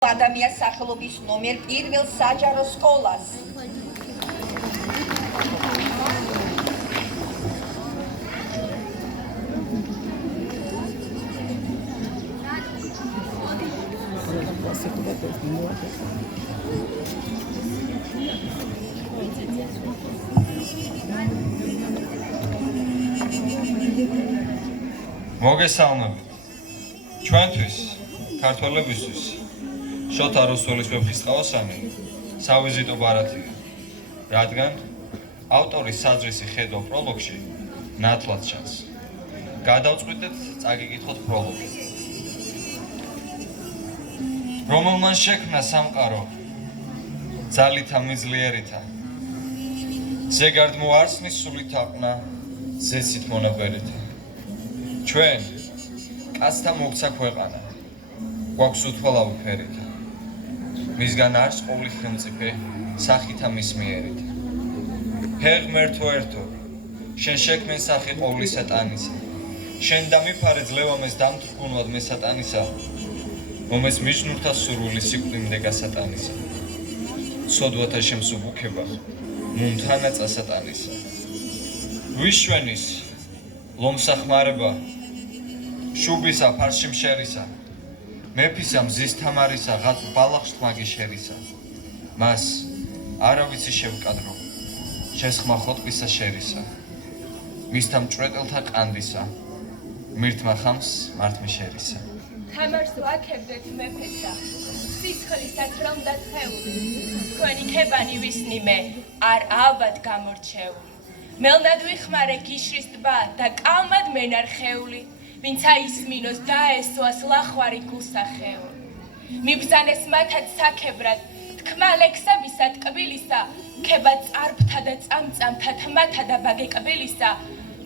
ადამიანის სახელობის ნომერ 1 საჯარო სკოლას. მოგესალმებით. ჩვენთვის, ქართველებისთვის, შოთა რუსთაველის ვეფხისტყაოსანი სავიზიტო ბარათია, რადგან ავტორის საძრისი ხედვა პროლოგში ნათლად ჩანს. გადავწყვიტეთ წაგიკითხოთ პროლოგი. რომელმან შექმნა სამყარო ძალითა მიძლიერითა, ზეგარდ მოარსნის სულით აყნა ზესით მონაბერითა. ჩვენ კაცთა მოგცა ქვეყანა, გვაქვს უთვალავი ფერითა, მისგან არს ყოვლი ხელმწიფე სახითა მის მიერით. ფեղმერთო ერთო, შენ შექმენ სახი ყოვლისა ტანისა, შენ დამიფარე ძლევამეს დამთრგუნვად მე სატანისა, მომეს მიჯნურთა სურვილი სიკვდიმდე გასატანისა. სოდვათა შემსუბუქება, მუნთანა წასატანისა. ვიშვენის, ლომსა ხმარება, შუბისა ფარში მშერისა, მეფისა მზის თამარისა, ღაც ბალახშ თმაგი შერისა. მას არავიცი შევკადრო, შესხმა ხოტბისა შერისა, მისთა მჭვრეტელთა ყანდისა, მირთმა ხამს მართმი შერისა. თამარს ვაქებდეთ მეფესა, სისხლისად რომ დათხეული, თქვენი ქებანი ვისნიმე, არ ალბათ გამორჩეული. მელნად ვიხმარე გიშრის ტბა და კალმად მენარხეული, ვინც აისმინოს დაესვას ლახვარი გულსახეული. მიბრძანეს მათად საქებრად, თქმა ლექსავისა ტკბილისა, ქება წარბთა და წამწამთა თმათა და ბაგეკბილისა,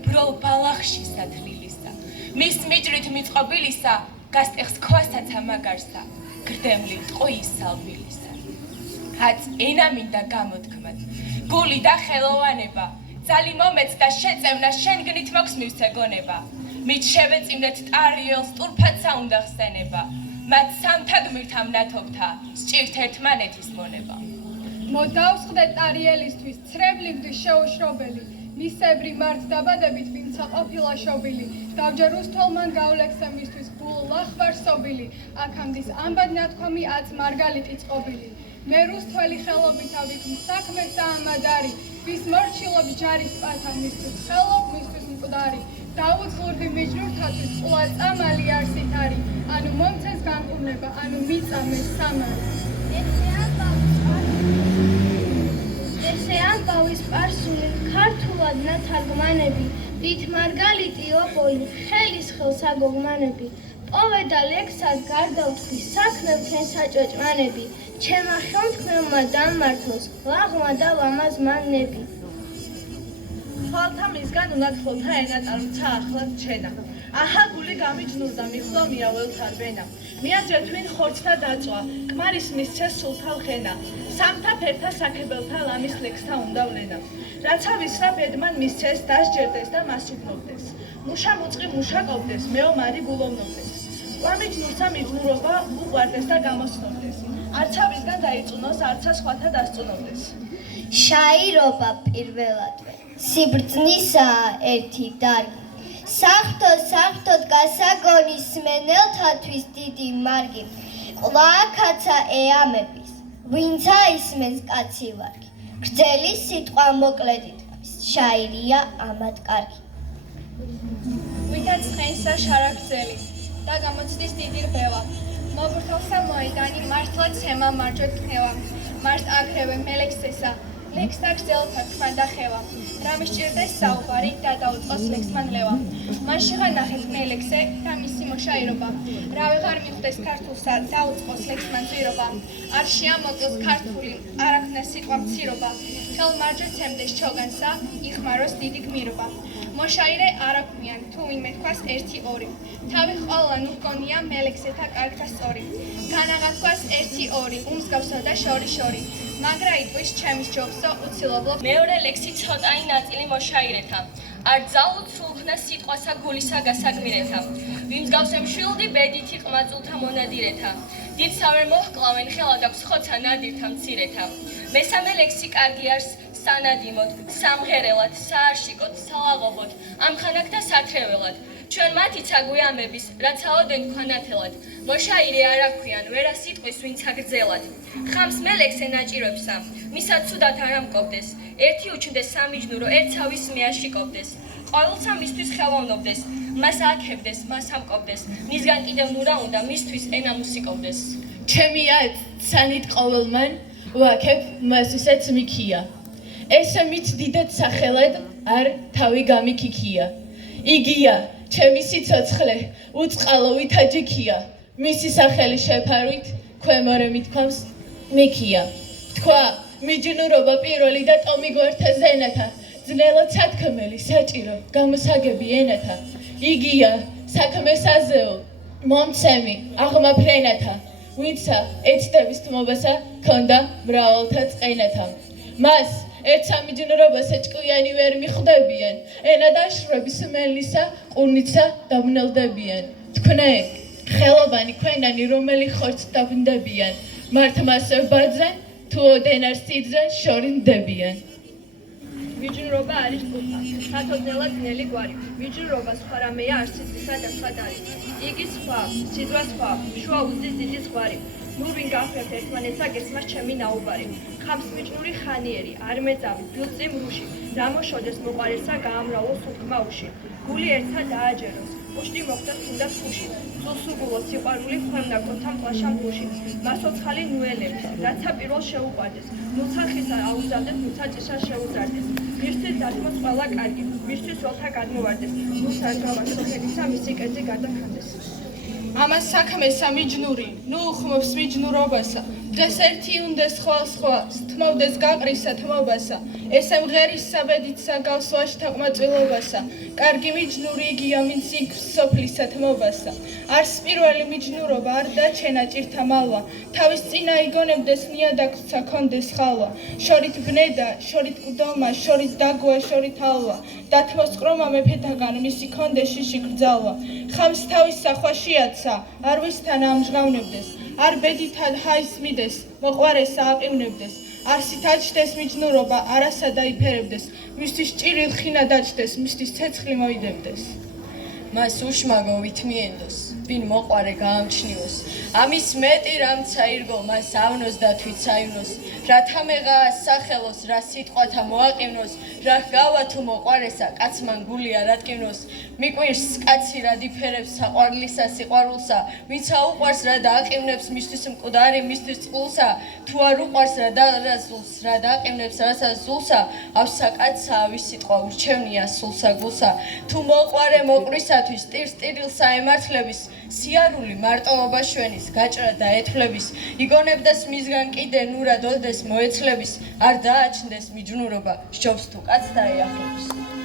ბროლ ბალახში სათლილისა, მის მიჯრით მიწყობილისა, გასტეხს ქვასაც ამაგარსა, გრდემლი ტყუის სალბილისა. რაც ენა მინდა გამოთქმად, გული და ხელოვანება, ძალი მომეცდა შეწევნა, შენ გნით მოქვს მივცეგონება. მით შევეწიმდეთ ტარიელს, ტურფაცა უნდა ხსენება, მათ სამთა გმირთა მნათობთა, სჭირთ ერთმანეთის მონება. მოდავსხდეთ ტარიელისთვის, ცრებლივდვის შეუშრობელი, მისებრი მართ დაბადებით, ვინცა ყოფილა შობილი, დავჯერ უსთოლმან გავლექსემისთვის, გულ ლახვარ სობილი, აქამდის ამბად ნათქვამი აც მარგალიტი წყობილი. მე რუსთველი ხელობით ავიქმ საქმეს და ამადარი, ვის მორჩილობ ჯარის პათა, მისთვის ხელობ, მისთვის მკვდარი. დაუძღურდი მიჯნურთათვის ყუა წამალი არსით არი, ანუ მომცეს განკურნება, ანუ მიწამეს სამარი. ესე ამბავის პარსული ქართულად ნათარგმანები, ვით მარგალიტი ოპოი, ხელის ხელს აგოგმანები, პოვე და ლექსად გარდავთხის საქმე თქვენ საჭოჭმანები, ჩემა ხელთქმელმა დამმართოს, ლაღმა და ლამაზ მანნები. ხვალთა მისგან უნათლოთა ენა წარმცა ახლად ჩენა. აჰა გული გამიჯნურდა მიხდომია ველთარბენა. მიაძრე თვინ ხორცთა დაწვა, კმარის მისცეს სულთალ ხენა. სამთა ფერთა საქებელთა ლამის ლექსთა უნდა ვლენა. რაცა ვისრა ბედმან მისცეს დასჯერდეს და მას უბნობდეს. მუშა მუწყი მუშა ყოფდეს, მეომარი გულოვნობდეს. ლამიჯნურთა მიჯნურობა უყვარდეს და გამოსნობდეს. არცა ვისგან დაიწუნოს, არცა სხვათა დასწუნობდეს. შაირობა პირველადვე, სიბრძნისაა ერთი დარგი. სახთოდ გასაგონისმენელთათვის დიდი მარგი. ყლააკაცა ეამების, ვინც აისმენს კაცი ვარგი. გრძელი სიტყვა მოკლედ იტყვის, შაირია ამად კარგი. ვითაც ცხენსა შარაგძელი და გამოცდის დიდი რბევა. მოგვრთელსა მოედანი მართლად ცემა მარჯვედ ქნევა. მართ აგრევე მელექსესა, ლექსთა გრძელთა თქვან და ხევა. რა მისჭირდეს საუბარი და დაუწყოს ლექსმა ნლევა. მან შეღანახეთ მელექსე და მისი მოშაირობა. რა ვეღარ მიხვდეს ქართულსა დაუწყოს ლექსმა ძვირობა. არ შეამოწოს ქართული, არ აქნეს სიტყვა მცირობა. ხელ მარჯვე ცემდეს ჩოგანსა, იხმაროს დიდი გმირობა. მოშაირე არ აქვმიან, თუ ვინმე თქვას 1-2. თავი ყოლან უგონია მელექსეთა კარგთა სწორი. განაღათქვას 1-2, უმსგავსო და შორი. მაგრა იტყვის ჩემის ჯობსო უცილობლო. მეორე ლექსი ცოტაი ნაწილი მოშაირეთა. არ ძალუთ სულხნა სიტყვასა გულისა გასაგმირეთა. ვიმსგავსე მშვილდი ბედითი ყმაწულთა მონადირეთა. დიდსავერ მოჰკლავენ ხელად აქვს ხოცა ნადირთა მცირეთა. მესამე ლექსი კარგი არს სანადიმოდ, სამღერელად, საარშიკოდ, სალაღობოდ, ამხანაგ და სათრეველად. ჩვენ მათიც აგვიამების, რაც აოდენ ქვანათელად. მოშაირე არ აქვიან, ვერა სიტყვის ვინც აგრძელად. ხამს მელექს ენაჭირებსა, მისად ცუდად არ ამკობდეს. ერთი უჩნდეს სამიჯნურო, ერთსავის მეაშიკობდეს. ყოველსა მისთვის ხელოვნობდეს, მას აკებდეს, მას ამკობდეს. მისგან კიდევ ნურა უნდა, მისთვის ენა მუსიკობდეს. ჩემია ცანით ყოველმან, ვაკებ მას ისეც მიქია. ესე მით დიდად სახელად არ თავი გამიქიქია. იგია, ჩემი სიცოცხლე, უწყალო ვითაჯიქია. მისი სახელი შეფარვით, ქვემორე მithქვამს მიქია. თქვა, მიჯნურობა პირველი და ტომი გვერთა ზენათა. ძნელად სათქმელი, საჭირო, გამოსაგები ენათა. იგია, საქმე საზეო, მომცემი, აღმაფრენათა. ვინცა ეცდების თმობასა, ქონდა მრავალთა წყენათა. მას ერთ სამიჯნურობას ეჭკვიანი ვერ მიხვდებიან, ენა დაშრობის მელნისა, ყურნიცა დამნელდებიან. თქვნე, ხელოვანი ქვენანი, რომელი ხორცს დავნდებიან, მართ მასევ ბაძენ, თუ ოდენარ სიძენ შორინდებიან. მიჯნურობა არის კუთხა, სათოდნელად ძნელი გვარი. მიჯნურობა სხვა რამეა არსისისა და სხვა არის. იგი სხვა, სიძვა სხვა, შუა უზის დიდი ზღვარი. ნუ ვინ გახერთ ერთმანეთს აგეცმას ჩემი ნაუბარი. ხამს მიჯნური ხანიერი, არ მეძავი, ბილწი მრუში. რა მოშოდეს მოყარესა გაამრავლოს უქმაუში. გული ერთსა დააჯეროს, უშტი მოხდეს თუნდაც ხუში. სულსუგულოს სიყვარული ხმევნა კოთამ პლაშამ გუში. მასოცხალი ნუელებს, რაცა პირველ შეუყვარდეს. ნუცა ხისა აუზავდეს, ნუცა ჭიშა შეუზარდეს. მისთვის დათმოს ყველა კარგი, მისთვის ველთა გადმოვარდეს. ნუცა ჯავა სოფელისა მისი კერძი გადაქანდეს. ამას საქმესა მიჯნური, ნუ უხმობს მიჯნურობასა. დღეს ერთი უნდეს სხვა, თმოვდეს გაყრისა თმობასა. ესე მღერის საბედიცა გავს ვაშთა ყმაწვილობასა. კარგი მიჯნური იგია, ვინც იქს სოფლისა თმობასა. არს პირველი მიჯნურობა, არ დაჩენა ჭირთა მალვა. თავის წინა იგონებდეს ნიადაგსა კონდეს ხალვა. შორით ბნედა, შორით გდომა, შორით დაგვა, შორით ალვა. დათმოს ყრომა მეფეთაგან, მისი კონდეს შიში გრძალვა. ხამს თავის სახვაშიაცა, არ ვისთან ამჟღავნებდეს. არ ბედითად ჰაის მიდეს, მოყვარესა აყივნებდეს. არსით აჩდეს მიჯნურობა, არასა დაიფერებდეს. მისთვის ჭირილ ხინა დაჭდეს, მისთვის ცეცხლი მოიდებდეს. მას უშმაგო ვითმიენდოს, ვინ მოყვარე გაამჩნიოს. ამის მეტი რამცა ირგო, მას ავნოს და თვით საივნოს. რა თამეღაა სახელოს, რა სიტყვათა მოაყივნოს. რა გავა თუ მოყვარესა, კაცმან გული არ ატკივნოს. მიყვირს კაცი რა დიფერებს საყვარლისა სიყვარულსა. ვინცა უყვარს რა დააყივნებს, მისთვის მკვდარი, მისთვის წყულსა. თუ არ უყვარს რა დაარაზულს, რა დააყივნებს რასაც ზულსა. ავსა კაცსა, ავის სიტყვა ურჩევნია სულსა გულსა. თუ მოყვარე მოყვრისათვის, ტირს-ტირილსა ემართლების. სიარული მარტოობა შვენის, გაჭრა და ეთვლების. იგონებდეს მისგან კიდე ნურა დოდეს მოეცლების. არ დააჩნდეს მიჯნურობა, სჯობს თუ კაც დაეახლებს.